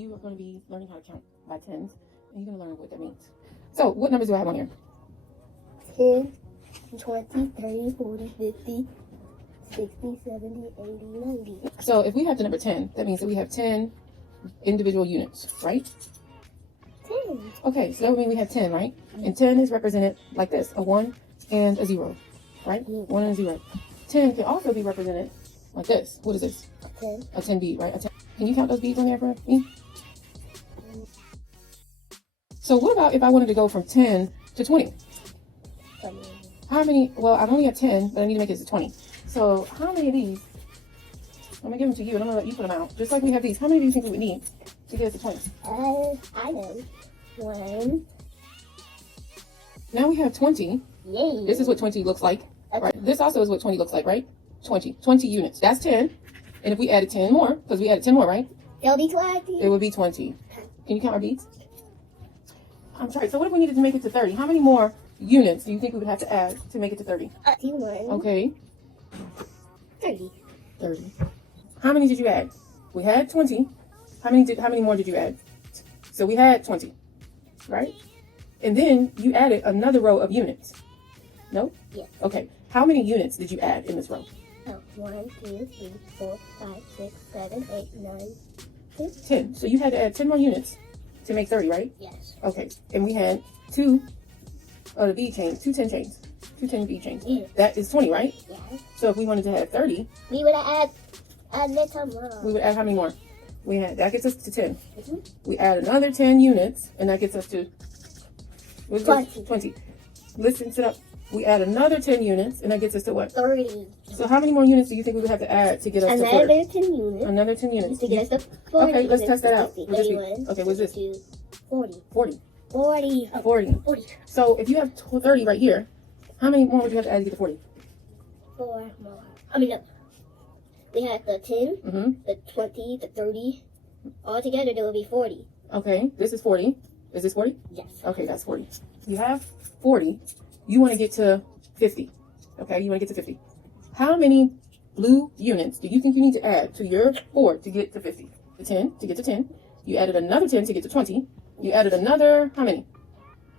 You are going to be learning how to count by tens, and you're going to learn what that means. So, what numbers do I have on here? 10, 20, 30, 40, 50, 60, 70, 80, 90. So, if we have the number 10, that means that we have 10 individual units, right? 10. Okay, so that would mean we have 10, right? And 10 is represented like this, a 1 and a 0, right? 1 and a 0. 10 can also be represented like this. What is this? 10. A 10 bead, right? Can you count those beads on there for me? So what about if I wanted to go from 10 to 20? How many? Well, I only have 10, but I need to make it to 20. So how many of these? I'm going to give them to you, and I'm going to let you put them out. Just like we have these. How many do you think we would need to get us to 20? I know. 1. Now we have 20. Yay. This is what 20 looks like, right? This also is what 20 looks like, right? 20 units. That's 10. And if we added 10 more, because we added 10 more, right? It'll be 20. It would be 20. Can you count our beads? I'm sorry. So what if we needed to make it to 30? How many more units do you think we would have to add to make it to 30? 1. Okay. 30. 30. How many did you add? We had 20. How many more did you add? So we had 20, right? And then you added another row of units. No? Yeah. Okay. How many units did you add in this row? 1, 2, 3, 4, 5, 6, 7, 8, 9, 10. 10. So you had to add 10 more units to make 30, right? Yes. Okay. And we had two bead chains, two 10 chains, two 10 bead chains. Yeah. That is 20, right? Yes. So if we wanted to have 30, We would add a little more. we would add how many more? That gets us to 10. Mm-hmm. We add another 10 units, and that gets us to 20. 20. Listen, sit up. We add another 10 units, and that gets us to what? 30. So how many more units do you think we would have to add to get us to 40? Another 10 units. Another 10 units. To get us to 40. Okay, let's test that out. 50, What does this 31, be? Okay, what's this? 52, 40. 40. 40. 40. 40. So if you have 30 right here, how many more would you have to add to get to 40? 4 more. I mean, no. We have the 10, Mm-hmm. the 20, the 30. All together, there will be 40. Okay, this is 40. Is this 40? Yes. Okay, that's 40. You have 40. You want to get to 50. Okay, you want to get to 50. How many blue units do you think you need to add to your board to get to 50? The 10 to get to 10. You added another 10 to get to 20. You added another, how many?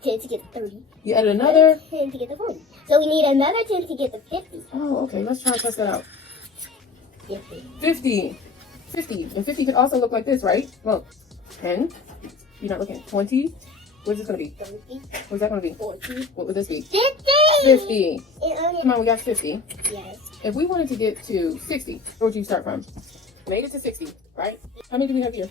10 to get to 30. You added another. 10 to get to 40. So we need another 10 to get to 50. Oh, okay, let's try and test that out. 50. 50. 50. And 50 could also look like this, right? Well, 10. You're not looking. 20. What is this going to be? 30. What's that going to be? 40. What would this be? 50. 50. It Come on, we got 50. Yes. If we wanted to get to 60, where would you start from? Made it to 60, right? How many do we have here?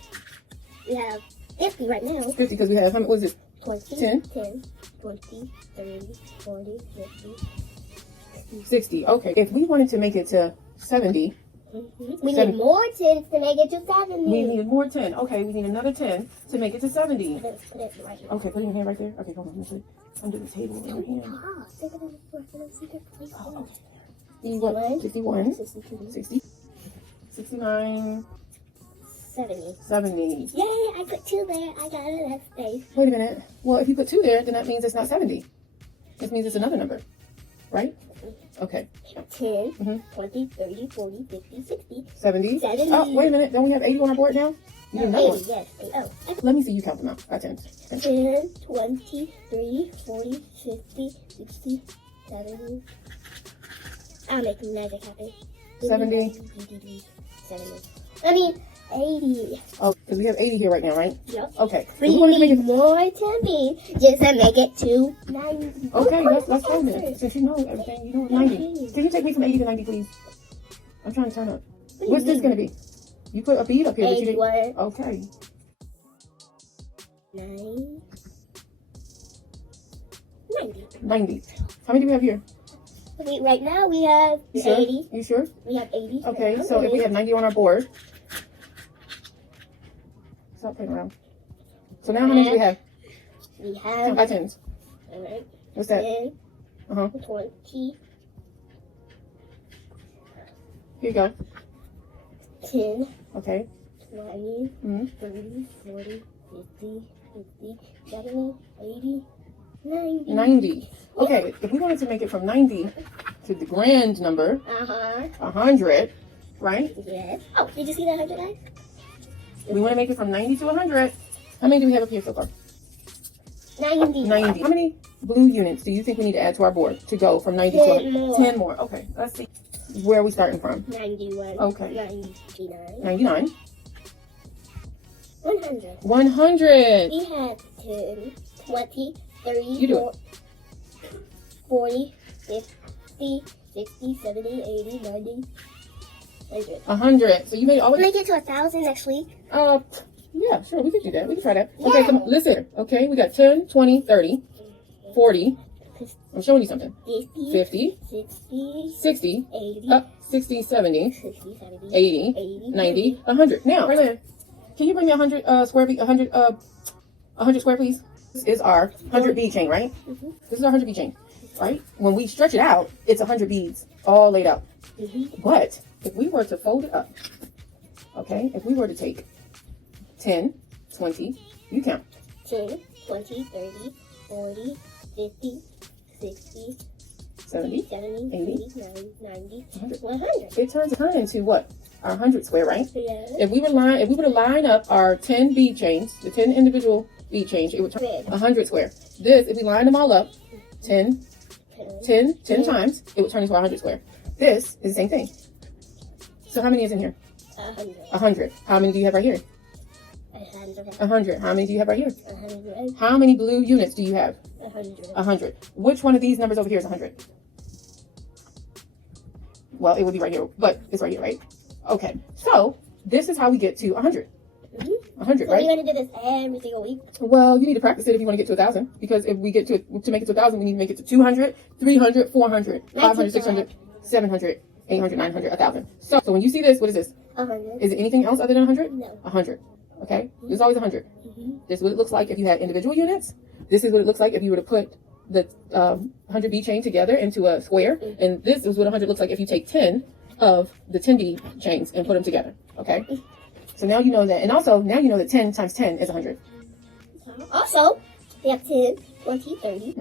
We have 50 right now. 50, because we have, what is it? 20. 10. 10. 20. 30. 40. 50. 60. Okay. If we wanted to make it to 70, We Seven. need more 10s to make it to 70. we need more 10. Okay, we need another 10 to make it to 70. Put it right here. Okay, put it in here right there. Okay, hold on. Let me put it under the table in your hand. Ah, take it in the secret place. Oh, okay. 61, 62, 60, 69, 70. 70. Yay, I put 2 there. I got it that space. Wait a minute. Well, if you put 2 there, then that means it's not 70. This means it's another number, right? Okay. 10, Mhm. 20, 30, 40, 50, 60. 70. 70. Oh, wait a minute. Don't we have 80 on our board now? You need another 80, one. yes. Oh. Let me see you count them out by 10. 10, 20, 30, 40, 50, 60, 70. I'll make magic happen. 70. 70. I mean, 80. Oh, because we have 80 here right now, right? Yep. Okay. We If we wanted to make need it. more to be just to make it to 90. Okay, let's go then. Since you know everything, you know 90. Can you take me from 80 to 90, please? I'm trying to turn up. What's this going to be? You put a bead up here, but you didn't. 81. Okay. 90. 90. How many do we have here? Okay, right now we have You sure? 80. You sure? We have 80. Okay, Right so now. if we have 90 on our board. Stop playing around. So now how many do we have? We Count have by tens. alright, What's that? 10, Uh-huh. 20, Here you go. 10, Okay. 20, Mm-hmm. 30, 40, 50, 60, 70, 80, 90. 90. Okay, if we wanted to make it from 90 to the grand number, Uh-huh. 100, right? Yes. Oh, did you see that 100 guys? We want to make it from 90 to 100. How many do we have up here so far? 90. 90. How many blue units do you think we need to add to our board to go from 90 to 100? 10 more. 10 more. Okay, let's see. Where are we starting from? 91. Okay. 99. 99. 100. 100. We have 10, 20, 30, You do it. 40, 50, 60, 70, 80, 90, 100. 100. So you made it all the way. Make it to 1,000 next week. Yeah, sure, we could do that. We could try that. Yeah. Okay, so listen. Okay, we got 10, 20, 30, 40. I'm showing you something. 50, 60, 60, 80, 60, 70, 60, 70, 80, 80, 90, 100. Now, Berlin, can you bring me 100 square feet, 100 square, please? This is our 100 bead chain, right? Mhm. This is our 100 bead chain, right? When we stretch it out, it's 100 beads all laid out. But if we were to fold it up, okay, if we were to take 10, 20, you count. 10, 20, 30, 40, 50, 60, 70, 70, 80, 80, 90, 100. 100. It turns into what? Our 100 square, right? Yeah. If we were to line up our 10 bead chains, the 10 individual bead chains, it would turn 100 square. This, if we line them all up, 10 times, it would turn into 100 square. This is the same thing. So how many is in here? 100. 100. How many do you have right here? 100. 100. How many do you have right here? 100. How many blue units do you have? 100. 100. Which one of these numbers over here is 100? Well, it would be right here, but it's right here, right? Okay. So this is how we get to 100. 100, So right? you're going to do this every single week? Well, you need to practice it if you want to get to 1,000. Because if we get to make it to 1,000, we need to make it to 200, 300, 400, 500, 600, 700, 800, 900, 1,000. So when you see this, what is this? 100. Is it anything else other than 100? No. 100. Okay? There's always 100. Mm-hmm. This is what it looks like if you had individual units. This is what it looks like if you were to put the 100 bead chain together into a square. And this is what 100 looks like if you take 10 of the 10 bead chains and put them together. Okay? So now you know that. And also, now you know that 10 times 10 is 100. Also, we have 10, 20, 30,